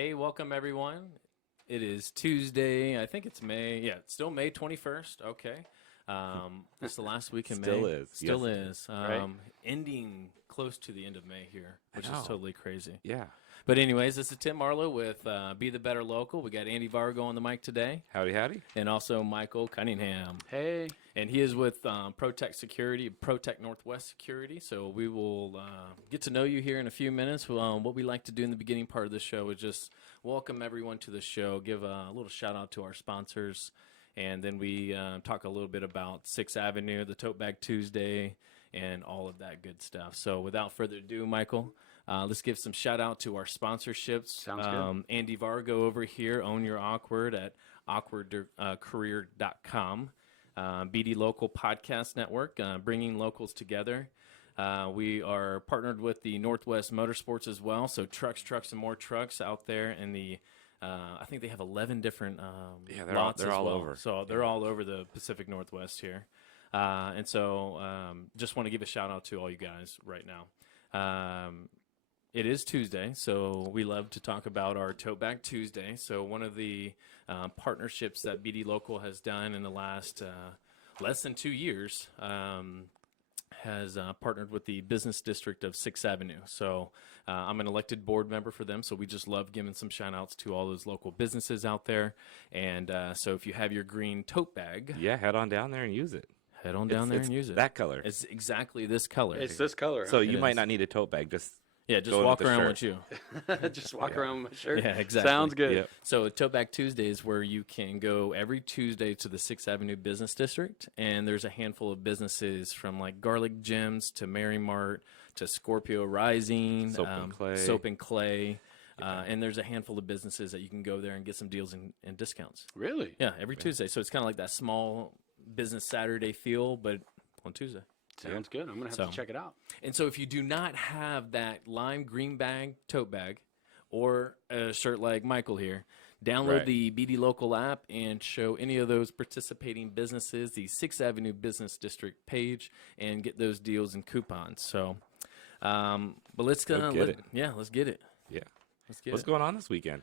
Hey, welcome everyone. It is Tuesday. I think it's May. Yeah, it's still May 21st. Okay. It's the last week in May. Still is. Still Yes, it is. Right. Ending close to the end of May here, which is know. totally crazy. Yeah. But anyways, this is Tim Marlowe with Be the Better Local. We got Andy Vargo on the mic today, Howdy, howdy. and also Michael Cunningham. Hey. And he is with Protec Security, Protec Northwest Security. So we will get to know you here in a few minutes. What we like to do in the beginning part of the show is just welcome everyone to the show, give a little shout out to our sponsors, and then we talk a little bit about 6th Avenue, the Tote Bag Tuesday, and all of that good stuff. So without further ado, Michael, let's give some shout out to our sponsorships. Sounds good. Andy Vargo over here, Own Your Awkward at awkwardcareer.com. BD Local Podcast Network, bringing locals together. We are partnered with the Northwest Motorsports as well. So trucks, and more trucks out there in the, I think they have 11 different lots they're as all well. over. So they're all over the Pacific Northwest here. And so just want to give a shout out to all you guys right now. It is Tuesday, so we love to talk about our Tote Bag Tuesday. So one of the partnerships that BD Local has done in the last less than 2 years has partnered with the business district of 6th Avenue. So I'm an elected board member for them, so we just love giving some shout outs to all those local businesses out there. And so if you have your green tote bag, Yeah, head on down there and use it. head on down there and use it. That color. It's exactly this color. It's this color. So you It might is. not need a tote bag. Just Just going walk with the around shirt. with you. Just walk around with my shirt. Yeah, exactly. Sounds good. Yep. So Tote Bag Tuesday is where you can go every Tuesday to the 6th Avenue Business District, and there's a handful of businesses from like Garlic Gems to Mary Mart to Scorpio Rising, Soap and Clay. Soap and Clay, and there's a handful of businesses that you can go there and get some deals and discounts. Really? Yeah, every Tuesday. So it's kind of like that small business Saturday feel, but on Tuesday. Sounds good. I'm going to have So- to check it out. And so if you do not have that lime green bag, tote bag, or a shirt like Michael here, download Right. the BD Local app and show any of those participating businesses the 6th Avenue Business District page and get those deals and coupons. So, but let's Go get it. Yeah, let's get it. Yeah. Let's get What's it. going on this weekend?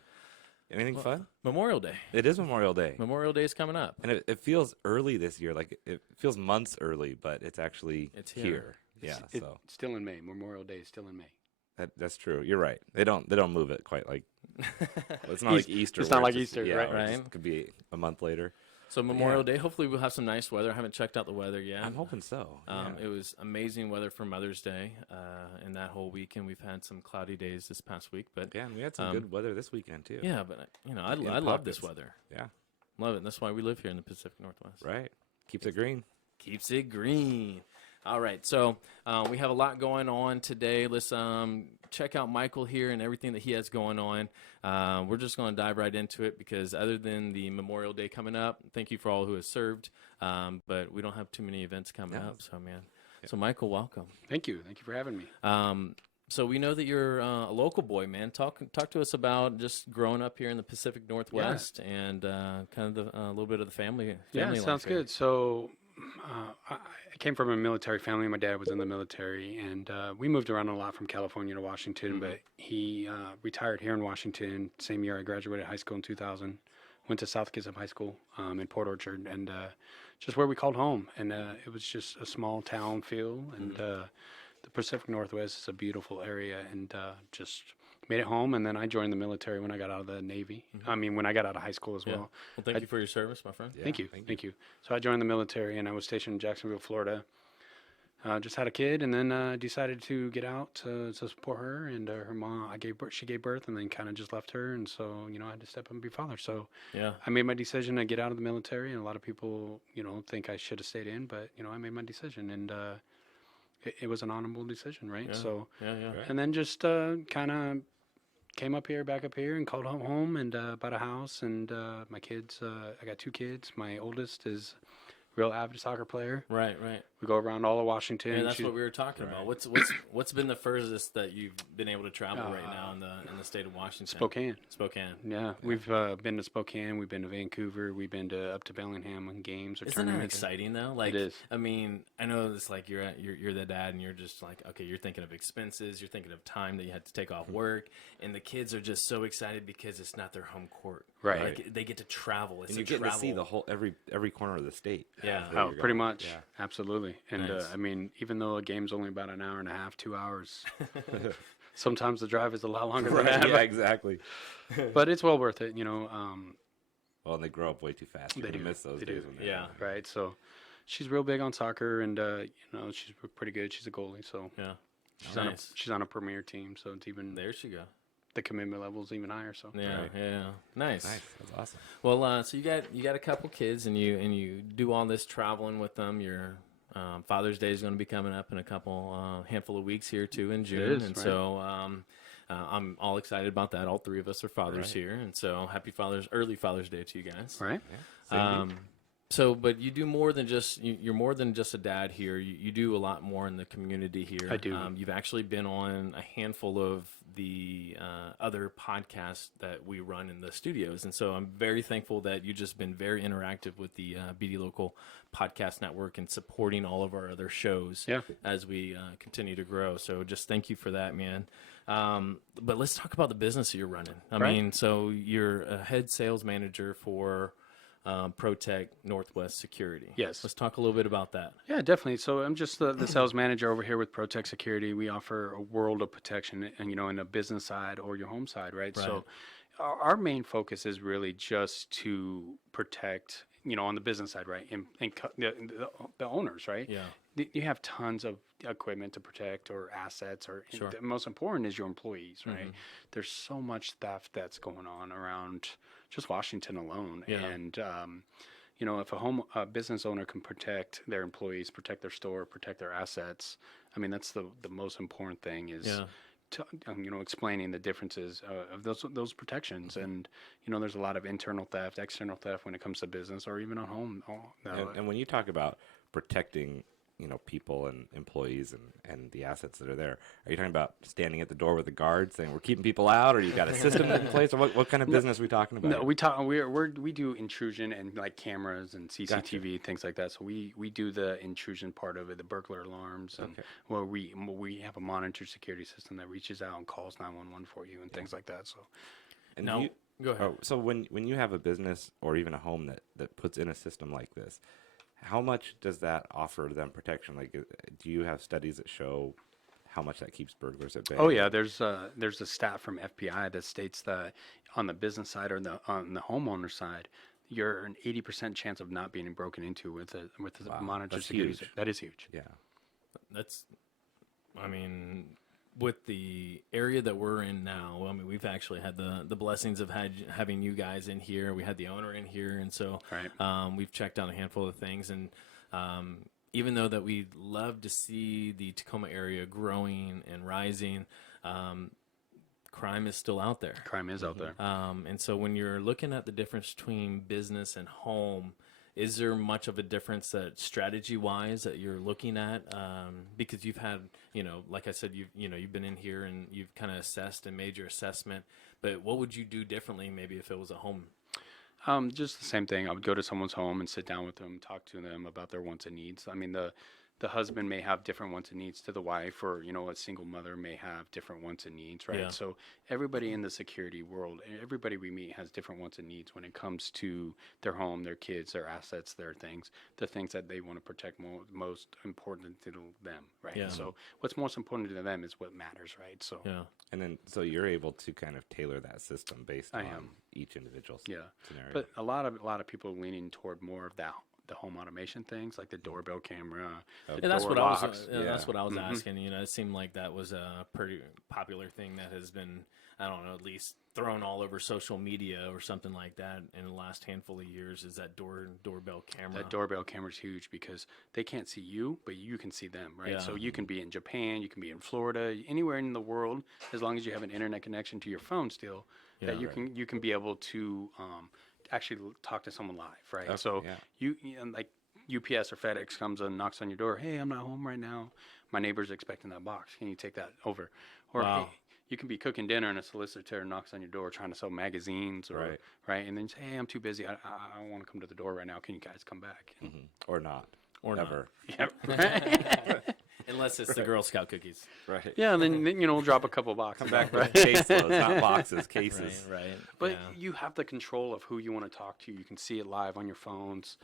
Anything fun? Memorial Day. It is Memorial Day. Memorial Day is coming up. And it feels early this year. Like it feels months early, but it's actually It's here. Yeah, It's so still in May. Memorial Day is still in May. that's true. You're right. They don't move it quite like it's not like Easter. It's not where like just- Easter, yeah, right. where it just Right. could be a month later. So Memorial Day, hopefully we'll have some nice weather. I haven't checked out the weather yet. I'm hoping so. Yeah. It was amazing weather for Mother's Day, and that whole weekend we've had some cloudy days this past week. But Yeah, and we had some good weather this weekend too. yeah, but I In love this pockets. weather. Yeah. Love it. That's why we live here in the Pacific Northwest. Right. Keeps it green. Keeps it green. All right, so we have a lot going on today. Let's check out Michael here and everything that he has going on. We're just going to dive right into it because other than the Memorial Day coming up, thank you for all who have served, but we don't have too many events coming up. So, man. So, Michael, welcome. Thank you. Thank you for having me. So we know that you're a local boy, man. Talk to us about just growing up here in the Pacific Northwest and kind of a little bit of the family Yeah, life sounds here. good. So I came from a military family. My dad was in the military, and we moved around a lot from California to Washington, but he retired here in Washington. Same year I graduated high school in 2000. Went to South Kitsap High School in Port Orchard, and just where we called home. And it was just a small town feel, and the Pacific Northwest is a beautiful area, and just made it home. And then I joined the military when I got out of the Navy. I mean, when I got out of high school as Yeah. well. Well, thank you for your service, my friend. Yeah, Thank you. So I joined the military, and I was stationed in Jacksonville, Florida. Just had a kid, and then decided to get out to support her and her mom. She gave birth, and then kind of just left her, and so I had to step up and be father. So Yeah. I made my decision to get out of the military, and a lot of people think I should have stayed in, but I made my decision, and it was an honorable decision, right? Yeah. So Yeah. Right. and then just kind of came back up here, and called home and bought a house, and my kids. I got two kids. My oldest is real avid soccer player. Right. We go around all of Washington. Yeah, that's what we were talking about. What's been the furthest that you've been able to travel right now in the state of Washington? Spokane. Yeah. We've been to Spokane. We've been to Vancouver. We've been up to Bellingham on games or Isn't that tournaments. exciting though? Like, It is. I mean, I know it's like you're the dad, and you're just like, okay, you're thinking of expenses, you're thinking of time that you had to take off work, and the kids are just so excited because it's not their home court. Right. Like they get to travel. It's And a you get travel. to see the whole every corner of the state. Yeah. There Oh, you go. pretty much. Yeah. Absolutely. And Nice. I mean, even though a game's only about an hour and a half, 2 hours, sometimes the drive is a lot longer than Right, that. yeah, exactly. But it's well worth it, Well, and they grow up way too fast. You're They gonna do. miss those They days do. when they're Yeah. younger. right? So she's real big on soccer, and she's pretty good. She's a goalie, so Yeah. she's she's on a premier team, so it's even There she go. the commitment level is even higher. So Yeah. Right. Yeah. Nice. Nice. That's awesome. Well, so you got a couple kids, and you do all this traveling with them. Your Father's Day is going to be coming up in a couple handful of weeks here too in June, is, and right. so I'm all excited about that. All three of us are fathers Right. here, and so early Father's Day to you guys. right, So, but you do more than just you're more than just a dad here. You do a lot more in the community here. I do. You've actually been on a handful of the other podcasts that we run in the studios, and so I'm very thankful that you've just been very interactive with the BD Local Podcast Network and supporting all of our other shows Yeah. as we continue to grow. So, just thank you for that, man. But let's talk about the business that you're running. I Right. mean, so you're a head sales manager for Protec Security. Yes. Let's talk a little bit about that. Yeah, definitely. So I'm just the sales manager over here with Protec Security. We offer a world of protection, and in the business side or your home side, right? Right. So our main focus is really just to protect, on the business side, right? And the owners, right? Yeah. You have tons of equipment to protect or assets, or Sure. the most important is your employees, right? Mhm. There's so much theft that's going on around just Washington alone, Yeah. and if a business owner can protect their employees, protect their store, protect their assets, I mean that's the most important thing is Yeah. explaining the differences of those protections. And there's a lot of internal theft, external theft when it comes to business or even at home. And when you talk about protecting, people and employees and the assets that are there, are you talking about standing at the door with a guard saying we're keeping people out, or you got a system in place, or what kind of business are we talking about? No, we do intrusion and like cameras and CCTV, things like that. So we do the intrusion part of it, the burglar alarms, and Okay. where we have a monitored security system that reaches out and calls 911 for you and things like that. So And No, go ahead. so when you have a business or even a home that puts in a system like this, how much does that offer them protection? Like, do you have studies that show how much that keeps burglars at bay? oh yeah, there's a stat from FBI that states that on the business side or on the homeowner side, you're an 80% chance of not being broken into with a Wow, monitored that's security. huge. That is huge. Yeah. I mean, with the area that we're in now, I mean, we've actually had the blessings of having you guys in here. We had the owner in here, and so Right. we've checked out a handful of things. And even though that we love to see the Tacoma area growing and rising, crime is still out there. Crime is out there. And so when you're looking at the difference between business and home, is there much of a difference that strategy-wise that you're looking at? Because you've had, like I said, you've been in here and you've kind of assessed and made your assessment. But what would you do differently maybe if it was a home? Just the same thing. I would go to someone's home and sit down with them, talk to them about their wants and needs. I mean, the husband may have different wants and needs to the wife, or a single mother may have different wants and needs, right? Yeah. So everybody in the security world, everybody we meet has different wants and needs when it comes to their home, their kids, their assets, their things, the things that they want to protect most important to them, right? Yeah. So what's most important to them is what matters, right? So Yeah. And then, so you're able to kind of tailor that system based I on am. each individual yeah. scenario. But a lot of people are leaning toward more of the home automation things, like the doorbell camera, the And that's door what locks. I was. That's Yeah. what I was Mhm. asking. It seemed like that was a pretty popular thing that has been, I don't know, at least thrown all over social media or something like that in the last handful of years. Is that doorbell camera? That doorbell camera is huge because they can't see you, but you can see them, right? Yeah. So you can be in Japan, you can be in Florida, anywhere in the world, as long as you have an internet connection to your phone still, that Yeah. you can be able to actually talk to someone live, right? Okay, So yeah. and like UPS or FedEx comes and knocks on your door. Hey, I'm not home right now. My neighbor's expecting that box. Can you take that over? Or Wow. hey, you can be cooking dinner and a solicitor knocks on your door trying to sell magazines, or Right. and then you say, hey, I'm too busy. I don't want to come to the door right now. Can you guys come back? And, Or not. Or not. Ever. yeah, Unless it's the Girl Scout cookies. Right. yeah. Then we'll drop a couple boxes back, right? Caseloads, not boxes, cases. Right. But yeah. you have the control of who you want to talk to. You can see it live on your phones.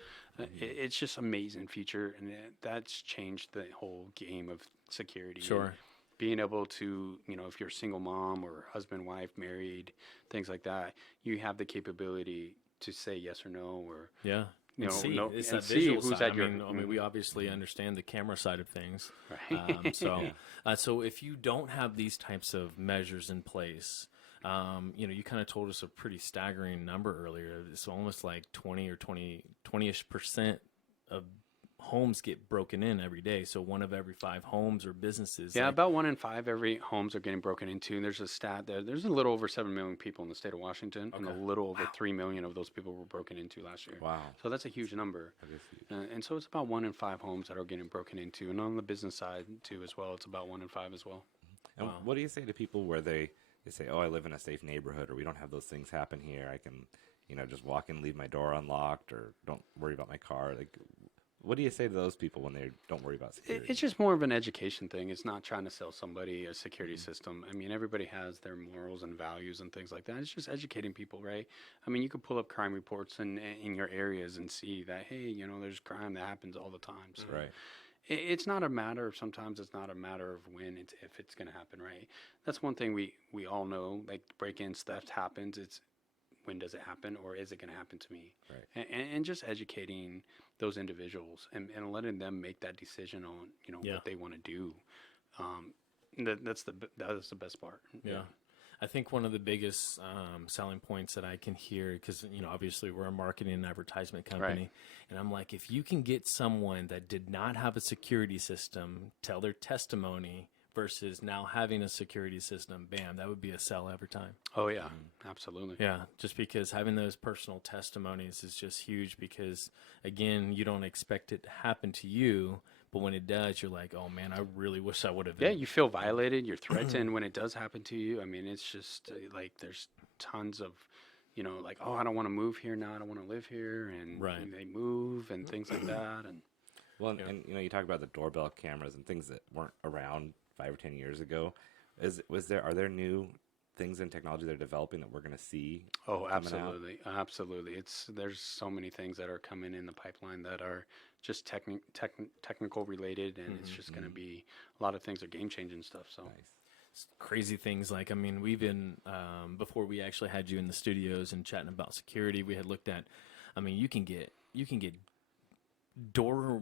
It's just amazing feature, and that's changed the whole game of security. Sure. Being able to, if you're a single mom or husband, wife, married, things like that, you have the capability to say yes or no, or Yeah. see, see, it's and that see visual who's side. at your. I mean, we obviously understand the camera side of things. Right. So if you don't have these types of measures in place, you kind of told us a pretty staggering number earlier. It's almost like 20-ish% of homes get broken in every day. So 1 of every 5 homes or businesses. Yeah, about 1 in 5 every homes are getting broken into. And there's a stat there. There's a little over 7 million people in the state of Washington, and a little over 3 million of those people were broken into last year. Wow. So that's a huge number. That is huge. And so it's about 1 in 5 homes that are getting broken into. And on the business side, too, as well, it's about 1 in 5 as well. And what do you say to people where they say, oh, I live in a safe neighborhood, or we don't have those things happen here. I can, just walk in, leave my door unlocked, or don't worry about my car. Like, what do you say to those people when they don't worry about security? It's just more of an education thing. It's not trying to sell somebody a security system. I mean, everybody has their morals and values and things like that. It's just educating people, right? I mean, you could pull up crime reports in your areas and see that, hey, there's crime that happens all the time. So Right. it's not a matter of, sometimes it's not a matter of when, it's if it's going to happen, right? That's one thing we all know, like break-ins, theft happens. It's when does it happen, or is it going to happen to me? Right. And just educating those individuals and letting them make that decision on, what they want to do. That's the best part. Yeah. I think one of the biggest selling points that I can hear, because, obviously we're a marketing and advertisement company, Right. and I'm like, if you can get someone that did not have a security system tell their testimony versus now having a security system, bam, that would be a sell every time. Oh, yeah, absolutely. Yeah, just because having those personal testimonies is just huge because, again, you don't expect it to happen to you, but when it does, you're like, oh, man, I really wish I would have. Yeah, you feel violated. You're threatened when it does happen to you. I mean, it's just like there's tons of, like, oh, I don't want to move here now. I don't want to live here. And Right. they move and things like that. And Well, and you talk about the doorbell cameras and things that weren't around 5 or 10 years ago. Are there new things in technology that are developing that we're going to see? oh, coming out? absolutely. There's so many things that are coming in the pipeline that are just technical related, and it's just going to be a lot of things are game changing stuff. So Nice. Crazy things like, I mean, we've been, before we actually had you in the studios and chatting about security, we had looked at, I mean, you can get door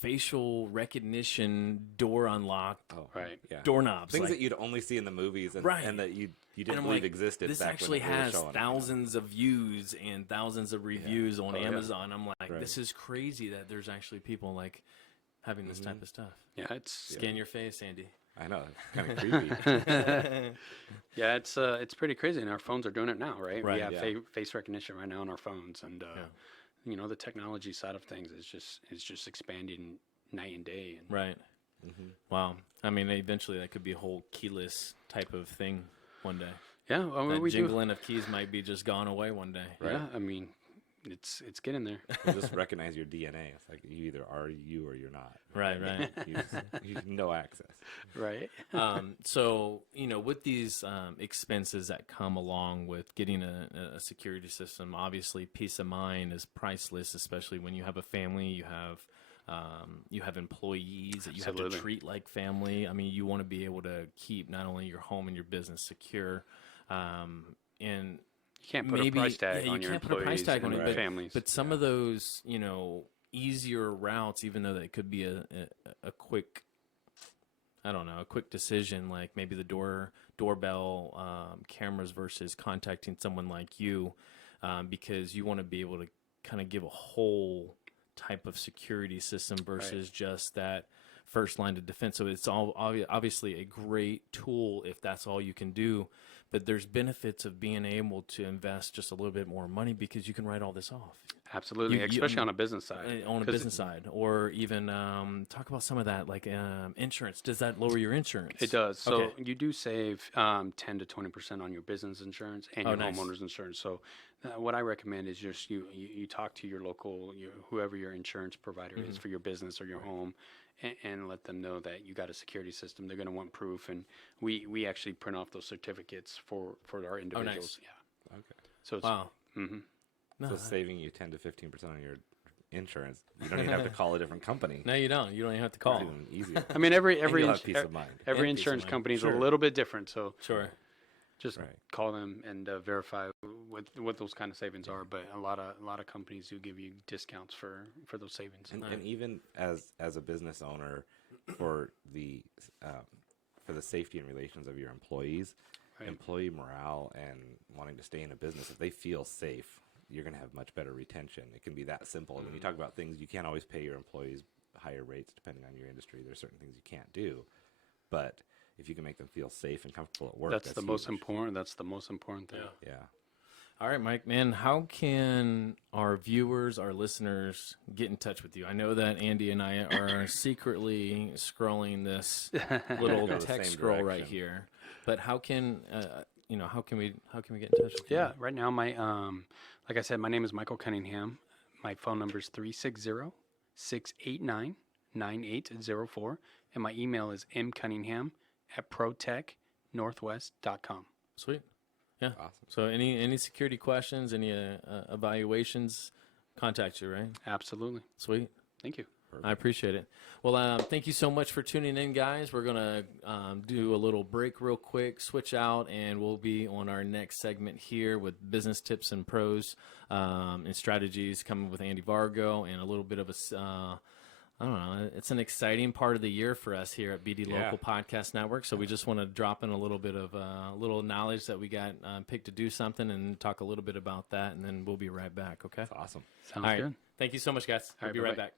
facial recognition, door unlocked, Oh, right. Yeah. doorknobs. Things like, that you'd only see in the movies and, Right. and that you and didn't I'm believe like, existed. this back actually when they were has showing it. thousands of views and thousands of reviews on Oh, yeah. Amazon. I'm like, Right. this is crazy that there's actually people like having this type of stuff. Yeah, it's Scan your face, Andy. I know. It's kind of creepy. yeah, it's pretty crazy, and our phones are doing it now, right? Right, We have yeah. face recognition right now on our phones, and the technology side of things is just expanding night and day. And Right. Wow. I mean, eventually that could be a whole keyless type of thing one day. yeah, well, That we do. jingling of keys might be just gone away one day. Yeah, I mean, it's getting there. You'll just recognize your DNA. It's like you either are you or you're not. Right, right. You no access. Right. So, with these expenses that come along with getting a security system, obviously peace of mind is priceless, especially when you have a family, you have employees that you have Absolutely. to treat like family. I mean, you want to be able to keep not only your home and your business secure, and You can't put maybe a price tag you on your can't put a price employees tag on and it, their but, families. but some of those, easier routes, even though that could be a quick, I don't know, a quick decision, like maybe the doorbell cameras versus contacting someone like you, because you want to be able to kind of give a whole type of security system versus just that first line of defense. So it's all obviously a great tool if that's all you can do. But there's benefits of being able to invest just a little bit more money because you can write all this off. Absolutely, especially on a business side. On a business side, or even talk about some of that, like insurance. Does that lower your insurance? It does. So Okay. you do save 10 to 20% on your business insurance and your nice. homeowner's insurance. So what I recommend is just you talk to your local, whoever your insurance provider is for your business or your home, and let them know that you got a security system. They're going to want proof, and we actually print off those certificates for our individuals. Yeah. Okay. So it's, Wow. mhm. No, So saving you 10 to 15% on your insurance. You don't even have to call a different company. no, you don't. You don't even have to It's call. even easier. I mean, every And you'll have ins- peace of mind. every And peace of insurance mind. company is Sure. a little bit different. So Sure. just Right. call them and verify what those kind of savings are. But a lot of companies do give you discounts for those savings. And even as a business owner, for the safety and relations of your employees, Right. employee morale and wanting to stay in a business, if they feel safe, you're going to have much better retention. It can be that simple. When you talk about things, you can't always pay your employees higher rates depending on your industry. There's certain things you can't do, but if you can make them feel safe and comfortable at work, That's the most huge. important. That's the most important thing. Yeah. Yeah. All right, Mike, man, how can our viewers, our listeners get in touch with you? I know that Andy and I are secretly scrolling this little Go the text same scroll right direction. here, but how can how can we get in touch with you? Yeah, right now my like I said, my name is Michael Cunningham. My phone number is 360-689-9804, and my email is mcunningham@protecnorthwest.com. Sweet. Yeah. Awesome. So any security questions, any evaluations, contact you, right? Absolutely. Sweet. Thank you. I appreciate it. Well, thank you so much for tuning in, guys. We're going to do a little break real quick, switch out, and we'll be on our next segment here with business tips and pros and strategies coming with Andy Vargo and a little bit of I don't know. It's an exciting part of the year for us here at BD Yeah. Local Podcast Network. So we just want to drop in a little bit of little knowledge that we got picked to do something and talk a little bit about that, and then we'll be right back, okay? That's awesome. Sounds All right. good. Thank you so much, guys. All We'll right, be right bye-bye. back.